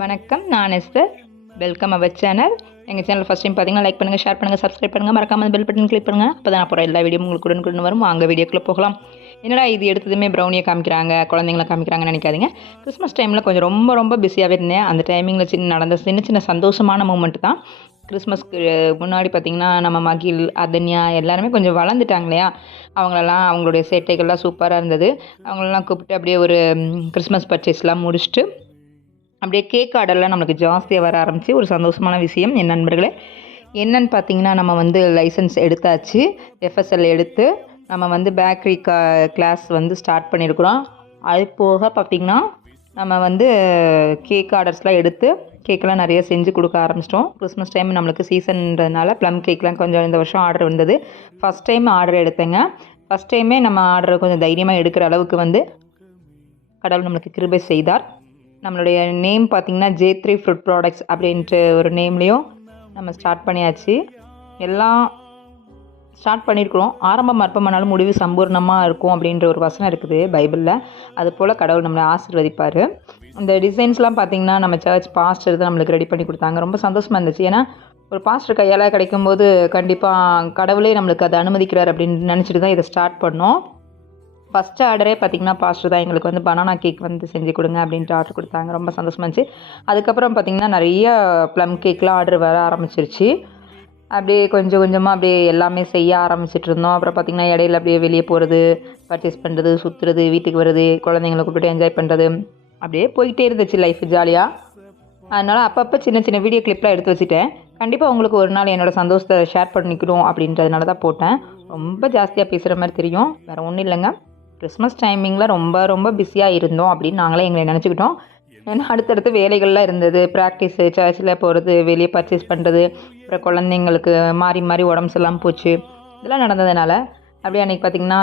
வணக்கம், நான் Esther. Welcome our channel. எங்கள் சேனல் ஃபஸ்ட் டைம் பார்த்தீங்கன்னா லைக் பண்ணுங்கள், ஷேர் பண்ணுங்கள், சப்ஸ்கிரைப் பண்ணுங்கள், மறக்காமல் பெல் பட்டன் கிளிக் பண்ணுங்கள். அப்போ தான் அப்புறம் எல்லா வீடியோ உங்களுக்கு உடனுக்குடன் வரும். வாங்க வீடியோக்குள்ளே போகலாம். என்னடா இது எடுத்ததுமே ப்ரௌனியை காமிக்கிறாங்க, குழந்தைங்கள காமிக்கிறாங்கன்னு நினைக்காதீங்க. கிறிஸ்மஸ் டைமில் கொஞ்சம் ரொம்ப பிஸியாகவே இருந்தேன். அந்த டைமிங்கில் நடந்த சின்ன சந்தோஷமான மூமெண்ட் தான். கிறிஸ்மஸ்க்கு முன்னாடி பார்த்திங்கன்னா நம்ம மகிழ், அதன்யா எல்லாருமே கொஞ்சம் வளர்ந்துட்டாங்க இல்லையா. அவங்களெல்லாம் அவங்களுடைய சேட்டைகள்லாம் சூப்பராக இருந்தது. அவங்களெல்லாம் கூப்பிட்டு அப்படியே ஒரு கிறிஸ்மஸ் பர்ச்சேஸ்லாம் முடிச்சுட்டு அப்படியே கேக் ஆர்டர்லாம் நம்மளுக்கு ஜாஸ்தியாக வர ஆரம்பிச்சு ஒரு சந்தோஷமான விஷயம் என் நண்பர்களே. என்னன்னு பார்த்தீங்கன்னா, நம்ம வந்து லைசன்ஸ் எடுத்தாச்சு. எஃப்எஸ்எல் எடுத்து நம்ம வந்து பேக்கரி கிளாஸ் வந்து ஸ்டார்ட் பண்ணியிருக்கிறோம். அது போக பார்த்திங்கன்னா நம்ம வந்து கேக் ஆர்டர்ஸ்லாம் எடுத்து கேக்கெலாம் நிறைய செஞ்சு கொடுக்க ஆரம்பிச்சிட்டோம். கிறிஸ்மஸ் டைம் நம்மளுக்கு சீசன்றதுனால ப்ளம் கேக்லாம் கொஞ்சம் இந்த வருஷம் ஆர்டர் வந்தது. ஃபஸ்ட் டைம் ஆர்டர் எடுத்தேங்க. ஃபஸ்ட் டைமே நம்ம ஆர்டர் கொஞ்சம் தைரியமாக எடுக்கிற அளவுக்கு வந்து கடவுள் நம்மளுக்கு கிருபை செய்தார். நம்மளுடைய நேம் பார்த்திங்கன்னா J3 ஃப்ரூட் ப்ராடக்ட்ஸ் அப்படின்ட்டு ஒரு நேம்லேயும் நம்ம ஸ்டார்ட் பண்ணியாச்சு. எல்லாம் ஸ்டார்ட் பண்ணியிருக்கிறோம். ஆரம்பம் அற்பமானாலும் முடிவு சம்பூர்ணமாக இருக்கும் அப்படின்ற ஒரு வசனம் இருக்குது பைபிளில். அது போல் கடவுள் நம்மளை ஆசீர்வதிப்பார். இந்த டிசைன்ஸ்லாம் பார்த்திங்கன்னா நம்ம சர்ச் பாஸ்டர் தான் நம்மளுக்கு ரெடி பண்ணி கொடுத்தாங்க. ரொம்ப சந்தோஷமாக இருந்துச்சு. ஏன்னா ஒரு பாஸ்டர் கையால் கிடைக்கும்போது கண்டிப்பாக கடவுளே நம்மளுக்கு அதை அனுமதிக்கிறார் அப்படின்னு நினச்சிட்டு தான் இதை ஸ்டார்ட் பண்ணோம். ஃபஸ்ட்டு ஆர்டரே பார்த்திங்கன்னா பாஸ்டர் தான் எங்களுக்கு வந்து பனானா கேக் வந்து செஞ்சு கொடுங்க அப்படின்ட்டு ஆர்டர் கொடுத்தாங்க. ரொம்ப சந்தோஷமாக இருந்துச்சு. அதுக்கப்புறம் பார்த்திங்கன்னா நிறைய ப்ளம் கேக்லாம் ஆர்டர் வர ஆரம்பிச்சிருச்சு. அப்படியே கொஞ்சம் கொஞ்சமாக அப்படியே எல்லாமே செய்ய ஆரம்பிச்சிட்டு இருந்தோம். அப்புறம் பார்த்திங்கன்னா இடையில அப்படியே வெளியே போகிறது, பர்ச்சேஸ் பண்ணுறது, சுற்றுறது, வீட்டுக்கு வருது, குழந்தைங்களை கூப்பிட்டு என்ஜாய் பண்ணுறது, அப்படியே போய்கிட்டே இருந்துச்சு லைஃப் ஜாலியாக. அதனால் அப்பப்போ சின்ன வீடியோ கிளிப்லாம் எடுத்து வச்சுட்டேன். கண்டிப்பாக உங்களுக்கு ஒரு நாள் என்னோடய சந்தோஷத்தை ஷேர் பண்ணிக்கணும் அப்படின்றதுனால தான் போட்டேன். ரொம்ப ஜாஸ்தியாக பேசுகிற மாதிரி தெரியும், வேறு ஒன்றும் இல்லைங்க. கிறிஸ்மஸ் டைமிங்கில் ரொம்ப பிஸியாக இருந்தோம் அப்படின்னு நாங்களே எங்களை நினச்சிக்கிட்டோம். ஏன்னா அடுத்தடுத்து வேலைகள்லாம் இருந்தது. ப்ராக்டிஸு, சர்ச்சில் போகிறது, வெளியே பர்ச்சேஸ் பண்ணுறது, அப்புறம் குழந்தைங்களுக்கு மாறி உடம்பு சரியில்லாமல் போச்சு. இதெல்லாம் நடந்ததுனால அப்படியே அன்றைக்கி பார்த்திங்கன்னா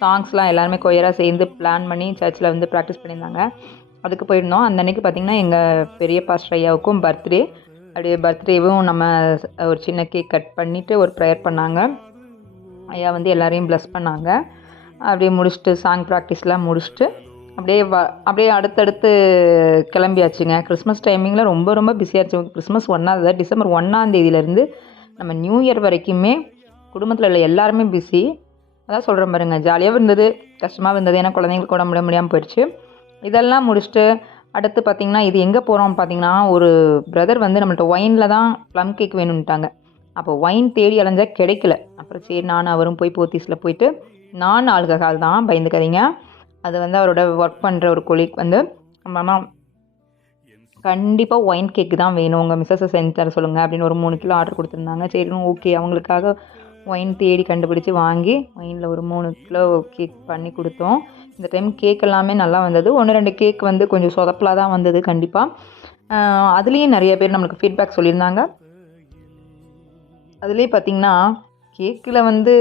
சாங்ஸ்லாம் எல்லாருமே கொயராக சேர்ந்து பிளான் பண்ணி சர்ச்சில் வந்து ப்ராக்டிஸ் பண்ணியிருந்தாங்க. அதுக்கு போயிருந்தோம். அந்த அன்றைக்கி பார்த்திங்கன்னா எங்கள் பெரிய பாஸ்டர் ஐயாவுக்கும் பர்த்டே. அப்படியே பர்த்டேவும் நம்ம ஒரு சின்ன கேக் கட் பண்ணிவிட்டு ஒரு ப்ரேயர் பண்ணாங்க. ஐயா வந்து எல்லாரையும் ப்ளஸ் பண்ணாங்க. அப்படியே முடிச்சுட்டு சாங் ப்ராக்டிஸ்லாம் முடிச்சுட்டு அப்படியே அடுத்தடுத்து கிளம்பியாச்சுங்க. கிறிஸ்மஸ் டைமிங்கில் ரொம்ப பிஸியாக இருந்துச்சு. கிறிஸ்மஸ் டிசம்பர் 1 நம்ம நியூ இயர் வரைக்குமே குடும்பத்தில் உள்ள எல்லாருமே பிஸி. அதான் சொல்கிறேன் பாருங்க, ஜாலியாகவும் இருந்தது, கஷ்டமாக இருந்தது. ஏன்னா குழந்தைங்களுக்கு கூட முடியாமல் போயிடுச்சு. இதெல்லாம் முடிச்சுட்டு அடுத்து பார்த்திங்கன்னா இது எங்கே போகிறோம் பார்த்திங்கன்னா, ஒரு பிரதர் வந்து நம்மள்ட்ட ஒயினில் தான் ப்ளம் கேக் வேணும்ட்டாங்க. அப்போ ஒயின் தேடி அலைஞ்சால் கிடைக்கல. அப்புறம் சரி நானும் அவரும் போய் போத்தீஸில் போயிட்டு, நான் ஆல்கஹால் தான், பயந்துக்காதீங்க. அது வந்து அவரோட ஒர்க் பண்ணுற ஒரு கொலீக் வந்து அம்மா கண்டிப்பாக ஒயின் கேக்கு தான் வேணும், உங்கள் மிஸ்ஸஸை செஞ்சு தர சொல்லுங்கள் அப்படின்னு ஒரு 3 கிலோ ஆர்டர் கொடுத்துருந்தாங்க. சரி ஓகே, அவங்களுக்காக ஒயின் தேடி கண்டுபிடிச்சி வாங்கி ஒயினில் ஒரு 3 கிலோ கேக் பண்ணி கொடுத்தோம். இந்த டைம் கேக் எல்லாமே நல்லா வந்தது. 1-2 கேக் வந்து கொஞ்சம் சொதப்பலாக தான் வந்தது கண்டிப்பாக. அதுலேயும் நிறைய பேர் நம்மளுக்கு ஃபீட்பேக் சொல்லியிருந்தாங்க. அதுலேயே பார்த்திங்கன்னா கேக்கில் வந்து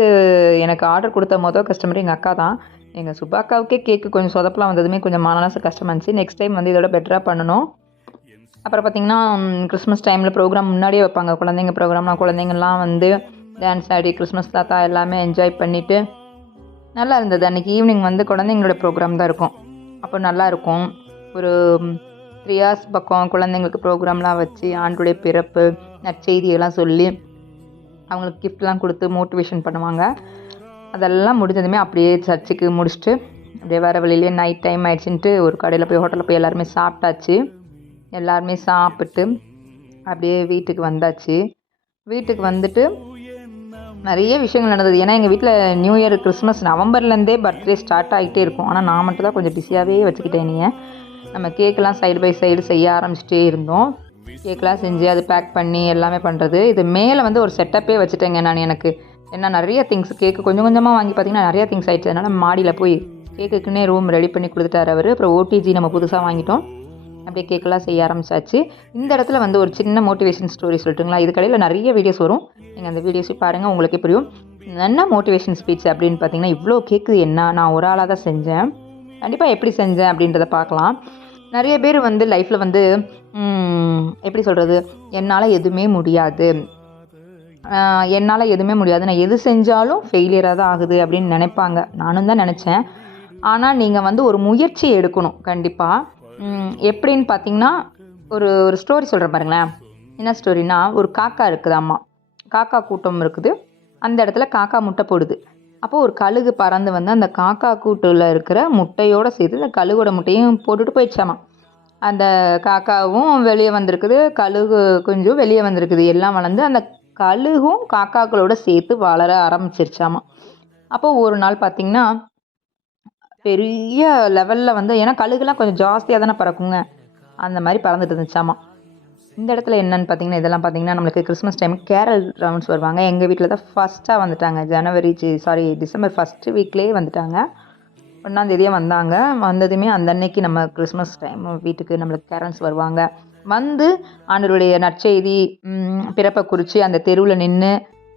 எனக்கு ஆர்டர் கொடுத்த கஸ்டமர் எங்கள் அக்கா தான். எங்கள் சுபாக்காவுக்கே கேக்கு கொஞ்சம் சொதப்பலாம் வந்ததுமே கொஞ்சம் மனசு கஷ்டமாக இருந்துச்சு. நெக்ஸ்ட் டைம் வந்து இதோட பெட்டராக பண்ணணும். அப்புறம் பார்த்திங்கன்னா கிறிஸ்மஸ் டைமில் ப்ரோக்ராம் முன்னாடியே வைப்பாங்க, குழந்தைங்க ப்ரோக்ராம்லாம். குழந்தைங்கள்லாம் வந்து டான்ஸ் ஆடி கிறிஸ்மஸ் தாத்தா எல்லாமே என்ஜாய் பண்ணிவிட்டு நல்லா இருந்தது. அன்றைக்கி ஈவினிங் வந்து குழந்தைங்களோட ப்ரோக்ராம் தான் இருக்கும். அப்போ நல்லாயிருக்கும். ஒரு 3 hours பக்கம் குழந்தைங்களுக்கு ப்ரோக்ராம்லாம் வச்சு ஆண்டுடைய பிறப்பு நற்செய்தியெல்லாம் சொல்லி அவங்களுக்கு கிஃப்ட்லாம் கொடுத்து மோட்டிவேஷன் பண்ணுவாங்க. அதெல்லாம் முடிஞ்சதுமே அப்படியே சர்ச்சுக்கு முடிச்சுட்டு அப்படியே வர வழியிலே நைட் டைம் ஆயிடுச்சுன்ட்டு ஒரு கடையில் போய் ஹோட்டலில் போய் எல்லாருமே சாப்பிட்டாச்சு. எல்லாருமே சாப்பிட்டு அப்படியே வீட்டுக்கு வந்தாச்சு. வீட்டுக்கு வந்துட்டு நிறைய விஷயங்கள் நடந்தது. ஏன்னா எங்கள் வீட்டில் நியூ இயர் கிறிஸ்மஸ் நவம்பர்லேருந்தே பர்த்டே ஸ்டார்ட் ஆகிட்டே இருக்கும். ஆனால் நான் மட்டும் தான் கொஞ்சம் பிஸியாகவே வச்சுக்கிட்டேன். நீங்கள் நம்ம கேக்கெலாம் சைடு பை சைடு செய்ய ஆரம்பிச்சிட்டே இருந்தோம். கேக்கெலாம் செஞ்சு அது பேக் பண்ணி எல்லாமே பண்ணுறது. இது மேலே வந்து ஒரு செட்டப்பே வச்சுட்டேங்க நான். எனக்கு என்ன நிறைய திங்ஸ் கேக்கு கொஞ்சமாக வாங்கி பார்த்திங்கன்னா நிறையா திங்ஸ் ஆகிடுச்சு. அதனால் மாடியில் போய் கேக்குக்குன்னே ரூம் ரெடி பண்ணி கொடுத்துட்டார் அவர். அப்புறம் ஓடிஜி நம்ம புதுசாக வாங்கிட்டோம். அப்படியே கேக்கெல்லாம் செய்ய ஆரம்பிச்சாச்சு. இந்த இடத்துல வந்து ஒரு சின்ன மோட்டிவேஷன் ஸ்டோரி சொல்லட்டுங்களா. இது கடையில் நிறைய வீடியோஸ் வரும், நீங்கள் அந்த வீடியோஸையும் பாருங்கள், உங்களுக்கே புரியும். என்ன மோட்டிவேஷன் ஸ்பீச் அப்படின்னு பார்த்திங்கன்னா, இவ்வளோ கேக்கு என்ன நான் ஒரு ஆளாக தான் செஞ்சேன், கண்டிப்பாக எப்படி செஞ்சேன் அப்படின்றத பார்க்கலாம். நிறைய பேர் வந்து லைஃப்பில் வந்து எப்படி சொல்கிறது, என்னால் எதுவுமே முடியாது, நான் எது செஞ்சாலும் ஃபெயிலியராக தான் ஆகுது அப்படின்னு நினைப்பாங்க. நானும் தான் நினச்சேன். ஆனால் நீங்கள் வந்து ஒரு முயற்சி எடுக்கணும் கண்டிப்பாக. எப்படின்னு பார்த்தீங்கன்னா, ஒரு ஒரு ஸ்டோரி சொல்கிறேன் பாருங்களேன். என்ன ஸ்டோரினா, ஒரு காக்கா இருக்குதாம்மா. காக்கா கூட்டம் இருக்குது. அந்த இடத்துல காக்கா முட்டை போடுது. அப்போது ஒரு கழுகு பறந்து வந்து அந்த காக்கா கூட்டில் இருக்கிற முட்டையோடு சேர்த்து அந்த கழுகோட முட்டையும் போட்டுட்டு போயிடுச்சாமா. அந்த காக்காவும் வெளியே வந்திருக்குது, கழுகு குஞ்சும் வெளியே வந்திருக்குது. எல்லாம் வளர்ந்து அந்த கழுகும் காக்காக்களோட சேர்த்து வளர ஆரம்பிச்சிருச்சாமா. அப்போது ஒரு நாள் பார்த்திங்கன்னா, பெரிய லெவலில் வந்து, ஏன்னா கழுகுலாம் கொஞ்சம் ஜாஸ்தியாக தானே பறக்குங்க, அந்த மாதிரி பறந்துட்டு இருந்துச்சாமா. இந்த இடத்துல என்னன்னு பார்த்தீங்கன்னா, இதெல்லாம் பார்த்தீங்கன்னா நம்மளுக்கு கிறிஸ்மஸ் டைம் கேரல் ரவுண்ட்ஸ் வருவாங்க. எங்கள் வீட்டில் தான் ஃபஸ்ட்டாக வந்துட்டாங்க. டிசம்பர் ஃபஸ்ட்டு வீக்லேயே வந்துட்டாங்க. 1ஆம் வந்தாங்க. வந்ததுமே அந்த அன்னைக்கு நம்ம கிறிஸ்மஸ் டைம் வீட்டுக்கு நம்மளுக்கு கேரல்ஸ் வருவாங்க. வந்து ஆண்டவருடைய நற்செய்தி பிறப்பை குறித்து அந்த தெருவில் நின்று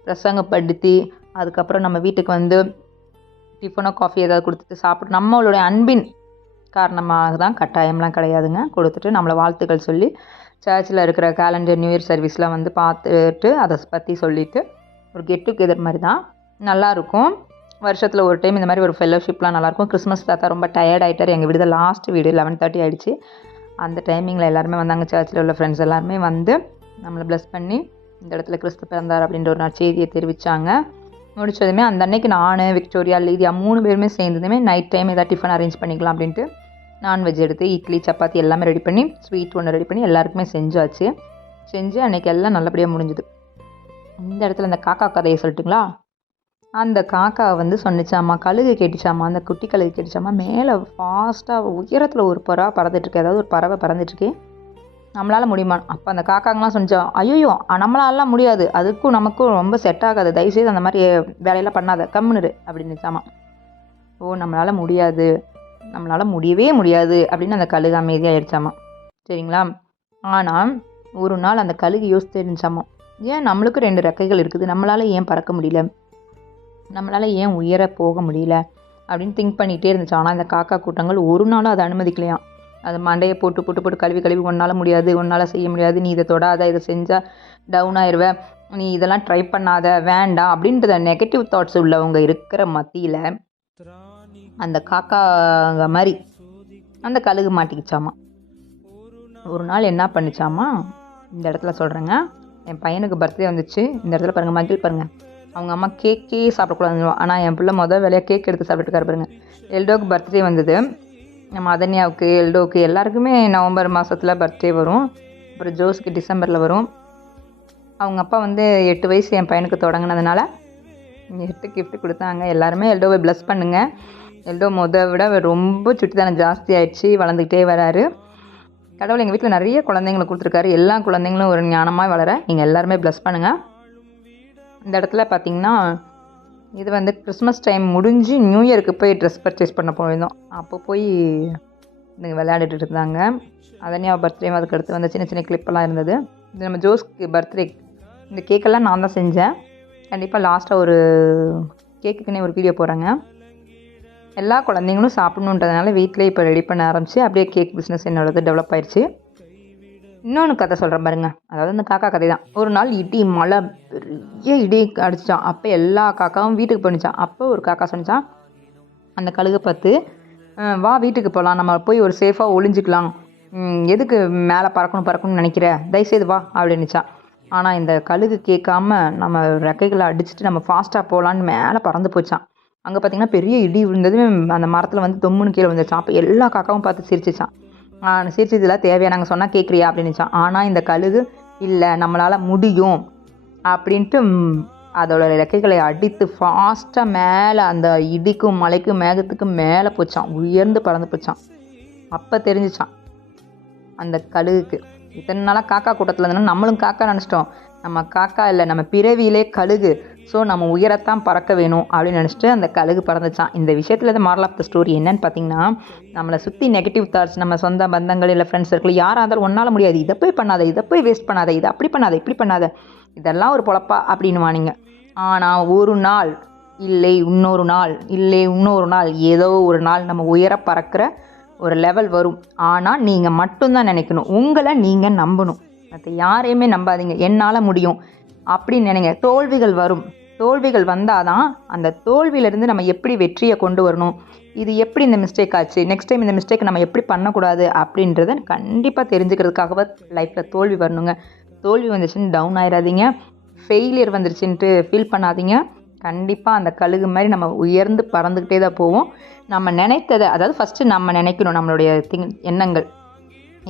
பிரசங்கப்படுத்தி, அதுக்கப்புறம் நம்ம வீட்டுக்கு வந்து டிஃபனோ காஃபி ஏதாவது கொடுத்துட்டு சாப்பிட்டு, நம்மளுடைய அன்பின் காரணமாக தான், கட்டாயம்லாம் கிடையாதுங்க, கொடுத்துட்டு நம்மளை வாழ்த்துக்கள் சொல்லி சர்ச்சில் இருக்கிற கேலண்டர் நியூ இயர் சர்வீஸ்லாம் வந்து பார்த்துட்டு அதை பற்றி சொல்லிவிட்டு ஒரு கெட் டுகெதர் மாதிரி தான், நல்லாயிருக்கும். வருஷத்தில் ஒரு டைம் இந்த மாதிரி ஒரு ஃபெல்லோஷிப்லாம் நல்லாயிருக்கும். கிறிஸ்மஸ் தாத்தா ரொம்ப டயர்ட் ஆகிட்டார். எங்கள் வீடு தான் லாஸ்ட் வீடு, 11:30 ஆகிடுச்சு. அந்த டைமிங்கில் எல்லாருமே வந்தாங்க. சர்ச்சில் உள்ள ஃப்ரெண்ட்ஸ் எல்லாருமே வந்து நம்மளை ப்ளஸ் பண்ணி இந்த இடத்துல கிறிஸ்து பிறந்தார் அப்படின்ற ஒரு செய்தியை தெரிவித்தாங்க. முடிச்சதுமே அந்த அன்னைக்கு நான், விக்டோரியா, லீதியா 3 பேருமே சேர்ந்ததுமே நைட் டைம் ஏதாவது டிஃபன் அரேஞ்ச் பண்ணிக்கலாம் அப்படின்ட்டு நான்வெஜ் எடுத்து இட்லி, சப்பாத்தி எல்லாமே ரெடி பண்ணி, ஸ்வீட் ஒன்று ரெடி பண்ணி எல்லாருக்குமே செஞ்சு அன்றைக்கி எல்லாம் நல்லபடியாக முடிஞ்சுது. இந்த இடத்துல இந்த காக்கா கதையை சொல்லட்டுங்களா? அந்த காக்கா வந்து சொன்னிச்சாம்மா, கழுகு கேட்டுச்சாம்மா, அந்த குட்டி கழுகு கேட்டுச்சாம்மா, மேலே ஃபாஸ்ட்டாக உயரத்தில் ஒரு புறா பறந்துட்டுருக்கு, ஏதாவது ஒரு பறவை பறந்துட்டுருக்கு, நம்மளால் முடியுமா? அப்போ அந்த காக்காங்கலாம் சொன்னிச்சா, ஐயோ நம்மளாலாம் முடியாது, அதுக்கும் நமக்கும் ரொம்ப செட் ஆகாது, தயவுசெய்து அந்த மாதிரி வேலையெல்லாம் பண்ணாத, கம்முனுரு அப்படின்னுச்சாமா. ஓ நம்மளால் முடியாது, நம்மளால் முடியவே முடியாது அப்படின்னு அந்த கழுகு அமைதியாகிடுச்சாமா. சரிங்களா? ஆனால் ஒரு நாள் அந்த கழுகு யோசித்து இருந்துச்சாமா, ஏன் நம்மளுக்கு 2 ரெக்கைகள் இருக்குது, நம்மளால் ஏன் பறக்க முடியல, நம்மளால் ஏன் உயர போக முடியல அப்படின்னு திங்க் பண்ணிகிட்டே இருந்துச்சு. ஆனால் இந்த காக்கா கூட்டங்கள் ஒரு நாளும் அதை அனுமதிக்கலையாம். அது மண்டையை போட்டு கழுவி உன்னால் முடியாது, உன்னால் செய்ய முடியாது, நீ இதை தொடாத, இதை செஞ்சால் டவுன் ஆயிடுவ, நீ இதெல்லாம் ட்ரை பண்ணாத, வேண்டாம் அப்படின்றத நெகட்டிவ் தாட்ஸ் உள்ளவங்க இருக்கிற மத்தியில் அந்த காக்கா மாதிரி அந்த கழுகு மாட்டிக்கிச்சாமா. ஒரு நாள் என்ன பண்ணிச்சாமா, இந்த இடத்துல சொல்கிறேங்க, என் பையனுக்கு பர்த்டே வந்துச்சு. இந்த இடத்துல பாருங்கள், மகிழ் பாருங்கள், அவங்க அம்மா கேக்கே சாப்பிடக்கூடாது, ஆனால் என் பிள்ளை வேலையாக கேக் எடுத்து சாப்பிட்டுருக்காரு பாருங்கள். எல்டோவுக்கு பர்த்டே வந்தது, நம்ம அதன்யாவுக்கு, எல்டோவுக்கு எல்லாருக்குமே நவம்பர் மாதத்தில் பர்த்டே வரும். அப்புறம் ஜோஸ்க்கு டிசம்பரில் வரும். அவங்க அப்பா வந்து 8 வயசு என் பையனுக்கு தொடங்கினதுனால 8 கிஃப்ட் கொடுத்தாங்க. எல்லாருமே எல்டோவை ப்ளஸ் பண்ணுங்கள். எல்டோ விட ரொம்ப சுட்டித்தனம் ஜாஸ்தி ஆயிடுச்சு, வளர்ந்துக்கிட்டே வராரு. கடவுள் எங்கள் வீட்டில் நிறைய குழந்தைங்களை கொடுத்துருக்காரு. எல்லா குழந்தைங்களும் ஒரு ஞானமாக வளர நீங்கள் எல்லாருமே ப்ளஸ் பண்ணுங்கள். இந்த இடத்துல பார்த்திங்கன்னா, இது வந்து கிறிஸ்மஸ் டைம் முடிஞ்சு நியூ இயருக்கு போய் ட்ரெஸ் பர்ச்சேஸ் பண்ண போயிருந்தோம். அப்போ போய் இதுங்க விளையாடிட்டு இருந்தாங்க. அதன்யா பர்த்டே, அதுக்கு அடுத்து வந்து சின்ன சின்ன கிளிப்பெல்லாம் இருந்தது. இது நம்ம ஜோஸ்க்கு பர்த்டே. இந்த கேக்கெல்லாம் நான் தான் செஞ்சேன். கண்டிப்பாக லாஸ்ட்டாக ஒரு கேக்குக்குன்னே ஒரு வீடியோ போடுறேங்க. எல்லா குழந்தைங்களும் சாப்பிட்ணுன்றதுனால வீட்டிலே இப்போ ரெடி பண்ண ஆரம்பிச்சு அப்படியே கேக் பிஸ்னஸ் என்னோடது டெவலப் ஆயிடுச்சு. இன்னொன்று கதை சொல்கிறேன் பாருங்க, அதாவது இந்த காக்கா கதை தான். ஒரு நாள் இடி மழை, பெரிய இடி அடிச்சிட்டான். அப்போ எல்லா காக்காவும் வீட்டுக்கு போனிச்சான். அப்போ ஒரு காக்கா சொன்னிச்சான் அந்த கழுகை பார்த்து, வா வீட்டுக்கு போகலாம், நம்ம போய் ஒரு சேஃபாக ஒளிஞ்சிக்கலாம், எதுக்கு மேலே பறக்கணும்னு நினைக்கிற, தயவுசெய்து வா அப்படின்னுச்சான். ஆனால் இந்த கழுகு கேட்காம நம்ம ரெக்கைகளை அடிச்சுட்டு நம்ம ஃபாஸ்ட்டாக போகலான்னு மேலே பறந்து போச்சான். அங்கே பார்த்திங்கன்னா பெரிய இடி விழுந்ததுமே அந்த மரத்தில் வந்து தொம்முன்னு கீழே வந்துச்சான். அப்போ எல்லா காக்காவும் பார்த்து சிரிச்சிச்சான். சிரிச்சதெல்லாம் தேவையா, நாங்கள் சொன்னால் கேட்குறியா அப்படின்னுச்சான். ஆனால் இந்த கழுகு இல்லை, நம்மளால் முடியும் அப்படின்ட்டு அதோட ரெக்கைகளை அடித்து ஃபாஸ்ட்டாக மேலே அந்த இடிக்கும் மலைக்கும் மேகத்துக்கும் மேலே போச்சான், உயர்ந்து பறந்து போச்சான். அப்போ தெரிஞ்சிச்சான் அந்த கழுகுக்கு, இத்தனை நாளாக காக்கா கூட்டத்தில் இருந்தோம்னா நம்மளும் காக்கா நினச்சிட்டோம், நம்ம காக்கா இல்லை, நம்ம பிறவியிலே கழுகு, ஸோ நம்ம உயரத்தான் பறக்க வேணும் அப்படின்னு நினச்சிட்டு அந்த கழுகு பறந்துச்சான். இந்த விஷயத்தில் இந்த மாரல் ஆஃப் த ஸ்டோரி என்னன்னு பார்த்தீங்கன்னா, நம்மளை சுற்றி நெகட்டிவ் தாட்ஸ், நம்ம சொந்த பந்தங்கள் இல்லை ஃப்ரெண்ட்ஸ் சர்க்கிள் யாராக இருந்தாலும் ஒன்றால் முடியாது, இதை போய் பண்ணாத, இதை போய் வேஸ்ட் பண்ணாத, இதை அப்படி பண்ணாத, இப்படி பண்ணாத, இதெல்லாம் ஒரு பொழப்பா அப்படின்னு வானிங்க. ஆனால் ஒரு நாள் இல்லை இன்னொரு நாள், இல்லை இன்னொரு நாள், ஏதோ ஒரு நாள் நம்ம உயர பறக்கிற ஒரு லெவல் வரும். ஆனால் நீங்கள் மட்டும்தான் நினைக்கணும், உங்களை நீங்கள் நம்பணும், மற்ற யாரையுமே நம்பாதீங்க. என்னால் முடியும் அப்படின்னு நினைங்க. தோல்விகள் வரும், தோல்விகள் வந்தால் தான் அந்த தோல்வியிலேருந்து நம்ம எப்படி வெற்றியை கொண்டு வரணும், இது எப்படி இந்த மிஸ்டேக் ஆச்சு, நெக்ஸ்ட் டைம் இந்த மிஸ்டேக் நம்ம எப்படி பண்ணக்கூடாது அப்படின்றத கண்டிப்பாக தெரிஞ்சுக்கிறதுக்காகவே லைஃப்பில் தோல்வி வரணுங்க. தோல்வி வந்துச்சுன்னு டவுன் ஆயிடாதீங்க. ஃபெயிலியர் வந்துருச்சுன்ட்டு ஃபீல் பண்ணாதீங்க. கண்டிப்பாக அந்த கழுகு மாதிரி நம்ம உயர்ந்து பறந்துக்கிட்டே தான் போவோம். நம்ம நினைத்ததை, அதாவது ஃபஸ்ட்டு நம்ம நினைக்கணும், நம்மளுடைய எண்ணங்கள்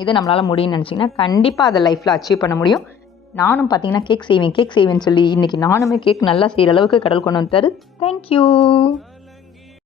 இது நம்மளால் முடியும்னு நினச்சிங்கன்னா கண்டிப்பாக அதை லைஃப்பில் அச்சீவ் பண்ண முடியும். நானும் பார்த்தீங்கன்னா கேக் செய்வேன்னு சொல்லி இன்றைக்கி நானுமே கேக் நல்லா செய்கிற அளவுக்கு கடவுள் கொண்டு வந்துட்டாரு. தேங்க்யூ.